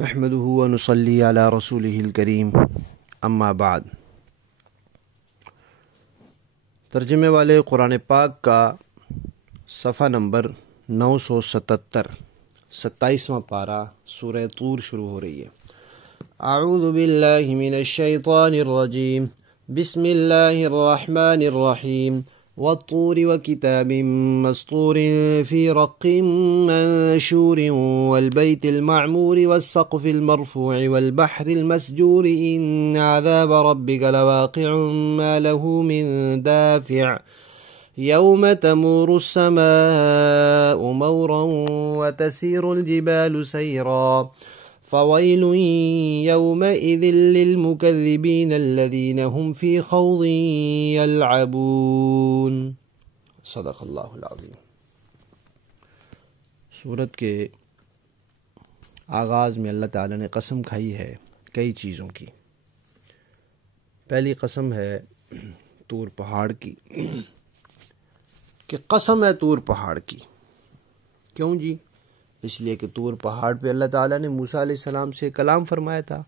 نحمده ونصلي على رسوله الکریم اما بعد۔ ترجمے والے قرآن پاک کا صفحہ نمبر 977، 27واں پارہ سورہ طور شروع ہو رہی ہے۔ اعوذ باللہ من الشیطان الرجیم، بسم اللہ الرحمن الرحیم، والطور وكتاب مسطور في رق منشور والبيت المعمور والسقف المرفوع والبحر المسجور إن عذاب ربك لواقع ما له من دافع يوم تمور السماء مورا وتسير الجبال سيرا فويل يومئذ للمكذبين الذين هم في خوض يلعبون۔ صدق اللہ العظیم۔ سورت کے آغاز میں اللہ تعالیٰ نے قسم کھائی ہے کئی چیزوں کی۔ پہلی قسم ہے طور پہاڑ کی، کہ قسم ہے طور پہاڑ کی۔ کیوں جی؟ اس لیے کہ طور پہاڑ پہ اللہ تعالیٰ نے موسیٰ علیہ السلام سے کلام فرمایا تھا،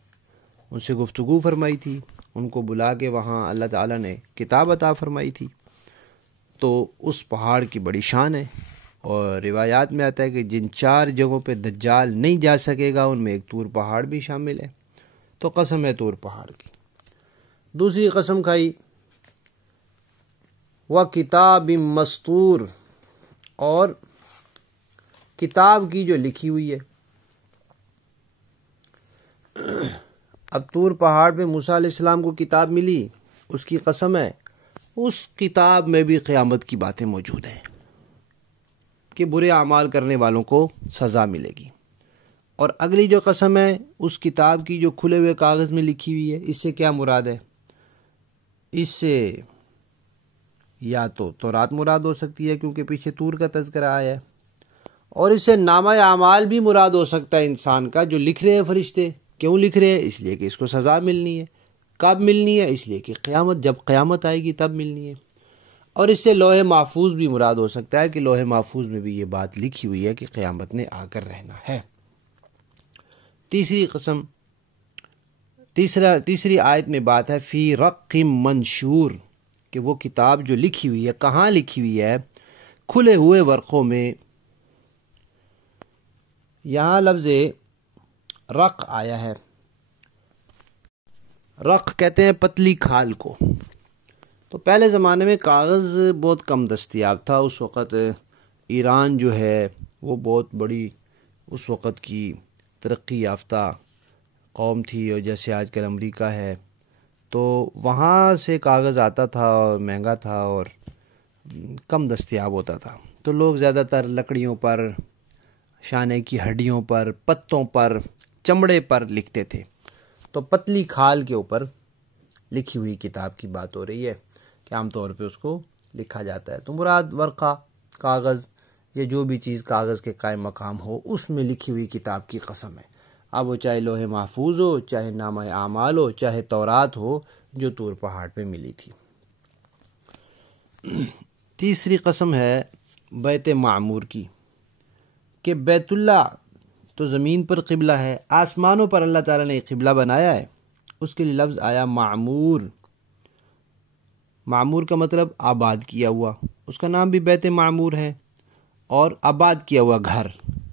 ان سے گفتگو فرمائی تھی، ان کو بلا کے وہاں اللہ تعالیٰ نے کتاب عطا فرمائی تھی، تو اس پہاڑ کی بڑی شان ہے۔ اور روایات میں آتا ہے کہ جن 4 جگہوں پہ دجال نہیں جا سکے گا ان میں ایک طور پہاڑ بھی شامل ہے، تو قسم ہے طور پہاڑ کی۔ دوسری قسم کھائی وَكِتَابٍ مَّسْطُورٍ، اور کتاب کی جو لکھی ہوئی ہے۔ اب طور پہاڑ پہ موسیٰ علیہ السلام کو کتاب ملی، اس کی قسم ہے اس کتاب میں بھی قیامت کی باتیں موجود ہیں کہ برے اعمال کرنے والوں کو سزا ملے گی۔ اور اگلی جو قسم ہے اس کتاب کی جو کھلے ہوئے کاغذ میں لکھی ہوئی ہے، اس سے کیا مراد ہے؟ اس سے یا تو تورات مراد ہو سکتی ہے کیونکہ پیچھے طور کا تذکرہ آیا ہے، اور اس سے نامہ اعمال بھی مراد ہو سکتا ہے انسان کا جو لکھ رہے ہیں فرشتے۔ کیوں لکھ رہے ہیں؟ اس لیے کہ اس کو سزا ملنی ہے۔ کب ملنی ہے؟ اس لیے کہ جب قیامت آئے گی تب ملنی ہے۔ اور اس سے لوح محفوظ بھی مراد ہو سکتا ہے کہ لوح محفوظ میں بھی یہ بات لکھی ہوئی ہے کہ قیامت نے آ کر رہنا ہے۔ تیسری آیت میں بات ہے فی رق منشور، کہ وہ کتاب جو لکھی ہوئی ہے کہاں لکھی ہوئی ہے؟ کھلے ہوئے ورقوں میں۔ یہاں لفظ رق آیا ہے۔ رق کہتے ہیں پتلی کھال کو۔ تو پہلے زمانے میں کاغذ بہت کم دستیاب تھا۔ اس وقت ایران جو ہے وہ بہت بڑی اس وقت کی ترقی یافتہ قوم تھی، اور جیسے آج کل امریکہ ہے، تو وہاں سے کاغذ آتا تھا اور مہنگا تھا اور کم دستیاب ہوتا تھا، تو لوگ زیادہ تر لکڑیوں پر، شانے کی ہڈیوں پر، پتوں پر، چمڑے پر لکھتے تھے۔ تو پتلی کھال کے اوپر لکھی ہوئی کتاب کی بات ہو رہی ہے کہ عام طور پہ اس کو لکھا جاتا ہے۔ تو مراد ورقہ، کاغذ، یا جو بھی چیز کاغذ کے قائم مقام ہو اس میں لکھی ہوئی کتاب کی قسم ہے۔ اب وہ چاہے لوح محفوظ ہو، چاہے نامہ اعمال ہو، چاہے تورات ہو جو طور پہاڑ پہ ملی تھی۔ تیسری قسم ہے بیت معمور کی، کہ بیت اللہ تو زمین پر قبلہ ہے، آسمانوں پر اللہ تعالیٰ نے ایک قبلہ بنایا ہے، اس کے لیے لفظ آیا معمور۔ معمور کا مطلب آباد کیا ہوا، اس کا نام بھی بیت معمور ہے، اور آباد کیا ہوا گھر،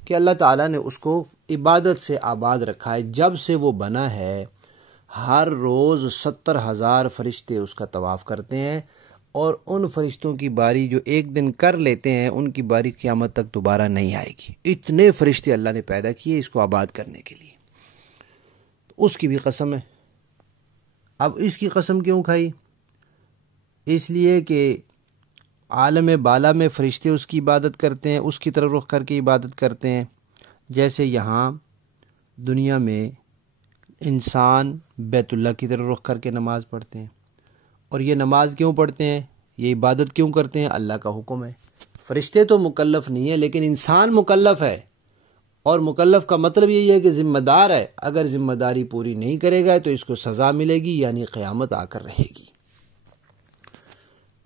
کہ اللہ تعالیٰ نے اس کو عبادت سے آباد رکھا ہے۔ جب سے وہ بنا ہے ہر روز 70,000 فرشتے اس کا طواف کرتے ہیں، اور ان فرشتوں کی باری جو ایک دن کر لیتے ہیں ان کی باری قیامت تک دوبارہ نہیں آئے گی۔ اتنے فرشتے اللہ نے پیدا کیے اس کو آباد کرنے کے لیے، اس کی بھی قسم ہے۔ اب اس کی قسم کیوں کھائی؟ اس لیے کہ عالم بالا میں فرشتے اس کی عبادت کرتے ہیں، اس کی طرف رخ کر کے عبادت کرتے ہیں، جیسے یہاں دنیا میں انسان بیت اللہ کی طرف رخ کر کے نماز پڑھتے ہیں۔ اور یہ نماز کیوں پڑھتے ہیں، یہ عبادت کیوں کرتے ہیں؟ اللہ کا حکم ہے۔ فرشتے تو مکلف نہیں ہیں لیکن انسان مکلف ہے، اور مکلف کا مطلب یہی ہے کہ ذمہ دار ہے۔ اگر ذمہ داری پوری نہیں کرے گا تو اس کو سزا ملے گی، یعنی قیامت آ کر رہے گی۔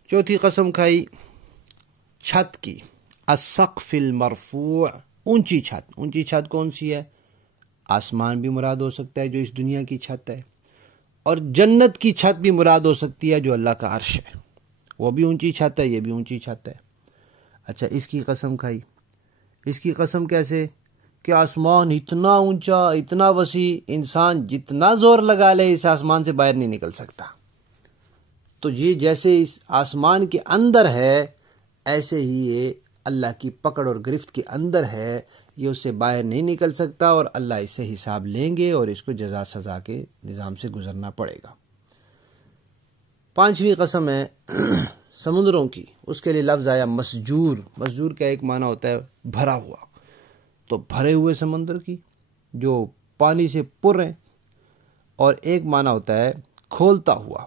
چوتھی قسم کھائی چھت کی، السقف المرفوع، اونچی چھت۔ اونچی چھت کون سی ہے؟ آسمان بھی مراد ہو سکتا ہے جو اس دنیا کی چھت ہے، اور جنت کی چھت بھی مراد ہو سکتی ہے جو اللہ کا عرش ہے، وہ بھی اونچی چھت ہے، یہ بھی اونچی چھت ہے۔ اچھا، اس کی قسم کھائی، اس کی قسم کیسے کہ آسمان اتنا اونچا، اتنا وسیع، انسان جتنا زور لگا لے اس آسمان سے باہر نہیں نکل سکتا۔ تو یہ جیسے اس آسمان کے اندر ہے، ایسے ہی یہ اللہ کی پکڑ اور گرفت کے اندر ہے، یہ اس سے باہر نہیں نکل سکتا، اور اللہ اس سے حساب لیں گے اور اس کو جزا سزا کے نظام سے گزرنا پڑے گا۔ پانچویں قسم ہے سمندروں کی، اس کے لیے لفظ آیا مسجور۔ مسجور کا ایک معنی ہوتا ہے بھرا ہوا، تو بھرے ہوئے سمندر کی جو پانی سے پر ہیں، اور ایک معنی ہوتا ہے کھولتا ہوا،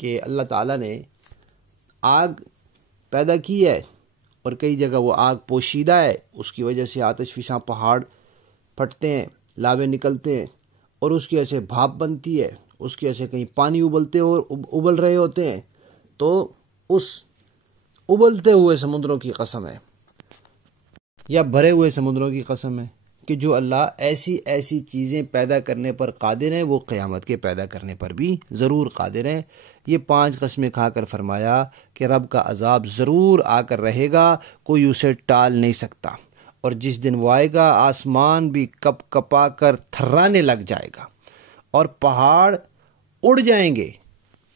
کہ اللہ تعالیٰ نے آگ پیدا کی ہے اور کئی جگہ وہ آگ پوشیدہ ہے، اس کی وجہ سے آتش فشاں پہاڑ پھٹتے ہیں، لاوے نکلتے ہیں، اور اس کی وجہ سے بھاپ بنتی ہے، اس کی وجہ سے کہیں پانی ابل رہے ہوتے ہیں۔ تو اس ابلتے ہوئے سمندروں کی قسم ہے یا بھرے ہوئے سمندروں کی قسم ہے کہ جو اللہ ایسی ایسی چیزیں پیدا کرنے پر قادر ہیں، وہ قیامت کے پیدا کرنے پر بھی ضرور قادر ہیں۔ یہ 5 قسمیں کھا کر فرمایا کہ رب کا عذاب ضرور آ کر رہے گا، کوئی اسے ٹال نہیں سکتا، اور جس دن وہ آئے گا آسمان بھی کپ کپا کر تھرانے لگ جائے گا، اور پہاڑ اڑ جائیں گے۔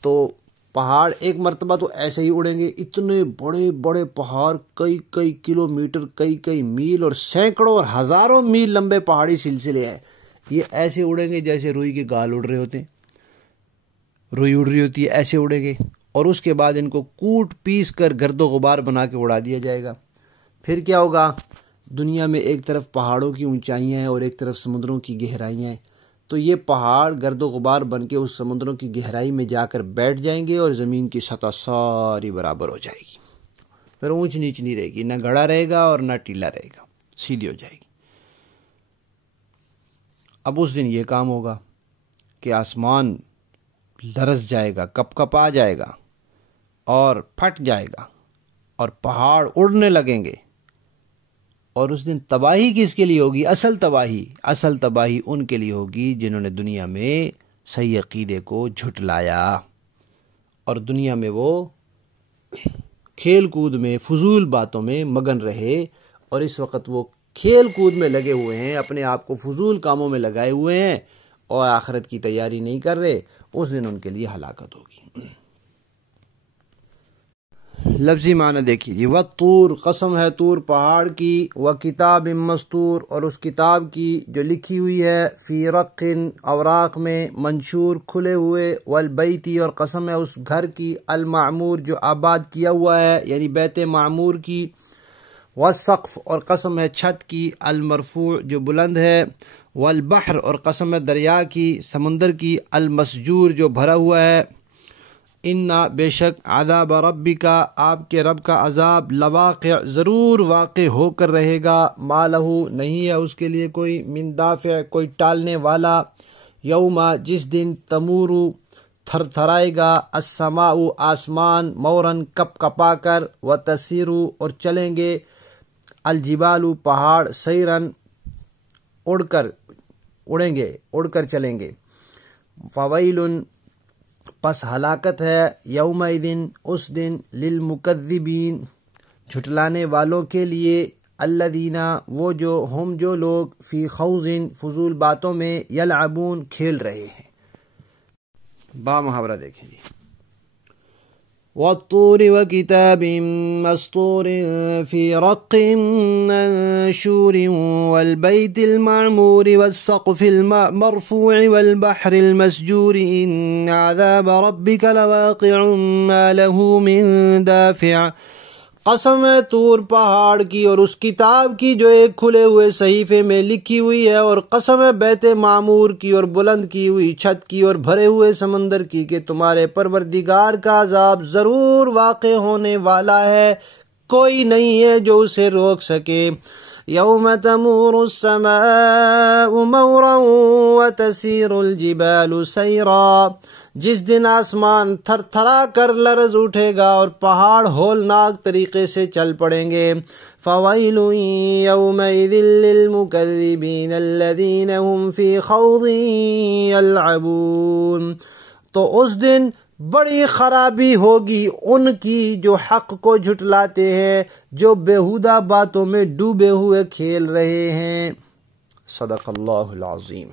تو پہاڑ ایک مرتبہ تو ایسے ہی اڑیں گے، اتنے بڑے بڑے پہاڑ، کئی کلومیٹر، کئی میل اور سینکڑوں اور ہزاروں میل لمبے پہاڑی سلسلے ہیں، یہ ایسے اڑیں گے جیسے روئی کے گال اڑ رہے ہوتے ہیں، روئی اڑ رہی ہوتی ہے، ایسے اڑیں گے، اور اس کے بعد ان کو کوٹ پیس کر گرد و غبار بنا کے اڑا دیا جائے گا۔ پھر کیا ہوگا؟ دنیا میں ایک طرف پہاڑوں کی اونچائیاں ہیں اور ایک طرف سمندروں کی گہرائیاں ہیں، تو یہ پہاڑ گرد و غبار بن کے اس سمندروں کی گہرائی میں جا کر بیٹھ جائیں گے، اور زمین کی سطح ساری برابر ہو جائے گی، پھر اونچ نیچ نہیں رہے گی، نہ گڑا رہے گا اور نہ ٹیلا رہے گا، سیدھی ہو جائے گی۔ اب اس دن یہ کام ہوگا کہ آسمان لرز جائے گا، کپ کپا جائے گا اور پھٹ جائے گا، اور پہاڑ اڑنے لگیں گے، اور اس دن تباہی کس کے لیے ہوگی؟ اصل تباہی ان کے لیے ہوگی جنہوں نے دنیا میں صحیح عقیدے کو جھٹلایا، اور دنیا میں وہ کھیل کود میں، فضول باتوں میں مگن رہے، اور اس وقت وہ کھیل کود میں لگے ہوئے ہیں، اپنے آپ کو فضول کاموں میں لگائے ہوئے ہیں، اور آخرت کی تیاری نہیں کر رہے، اس دن ان کے لیے ہلاکت ہوگی۔ لفظی معنی دیکھیے جی، والطور، قسم ہے طور پہاڑ کی، وکتاب مسطور، اور اس کتاب کی جو لکھی ہوئی ہے، فی رق، اوراق میں، منشور، کھلے ہوئے، والبیتی، اور قسم ہے اس گھر کی، المعمور، جو آباد کیا ہوا ہے، یعنی بیت معمور کی، والسقف، اور قسم ہے چھت کی، المرفوع، جو بلند ہے، والبحر، اور قسم ہے دریا کی، سمندر کی، المسجور، جو بھرا ہوا ہے، انا، بے شک، عذاب ربک، آپ کے رب کا عذاب، لواقع، ضرور واقع ہو کر رہے گا، ما لہو، نہیں ہے اس کے لیے کوئی، من دافع، کوئی ٹالنے والا، یوما، جس دن، تمورو، تھر تھرائے گا، السماء، آسمان، مورن، کپ کپا کر، وتسیرو، اور چلیں گے، الجبال، پہاڑ، سیرن، اڑیں گے، اڑ کر چلیں گے، فویل، پس ہلاکت ہے، یومئذ، اس دن، للمکذبین، جھٹلانے والوں کے لیے، الذین، وہ جو، ہم جو لوگ، فی خوض، فضول باتوں میں، یلعبون، کھیل رہے ہیں۔ با محاورہ دیکھیں جی، والطور وکتاب مسطور فی رق منشور والبیت المعمور والسقف المرفوع والبحر المسجور ان عذاب ربک لواقع ما له من دافع۔ قسم ہے طور پہاڑ کی اور اس کتاب کی جو ایک کھلے ہوئے صحیفے میں لکھی ہوئی ہے، اور قسم ہے بیت معمور کی اور بلند کی ہوئی چھت کی اور بھرے ہوئے سمندر کی، کہ تمہارے پروردگار کا عذاب ضرور واقع ہونے والا ہے، کوئی نہیں ہے جو اسے روک سکے۔ یوم تمور السماء مورا وتسیر الجبال سیرا، جس دن آسمان تھر تھرا کر لرز اٹھے گا اور پہاڑ ہولناک طریقے سے چل پڑیں گے۔ فويل يومئذ للمكذبين الذين هم في خوض يلعبون، تو اس دن بڑی خرابی ہوگی ان کی جو حق کو جھٹلاتے ہیں، جو بیہودہ باتوں میں ڈوبے ہوئے کھیل رہے ہیں۔ صدق اللہ العظیم۔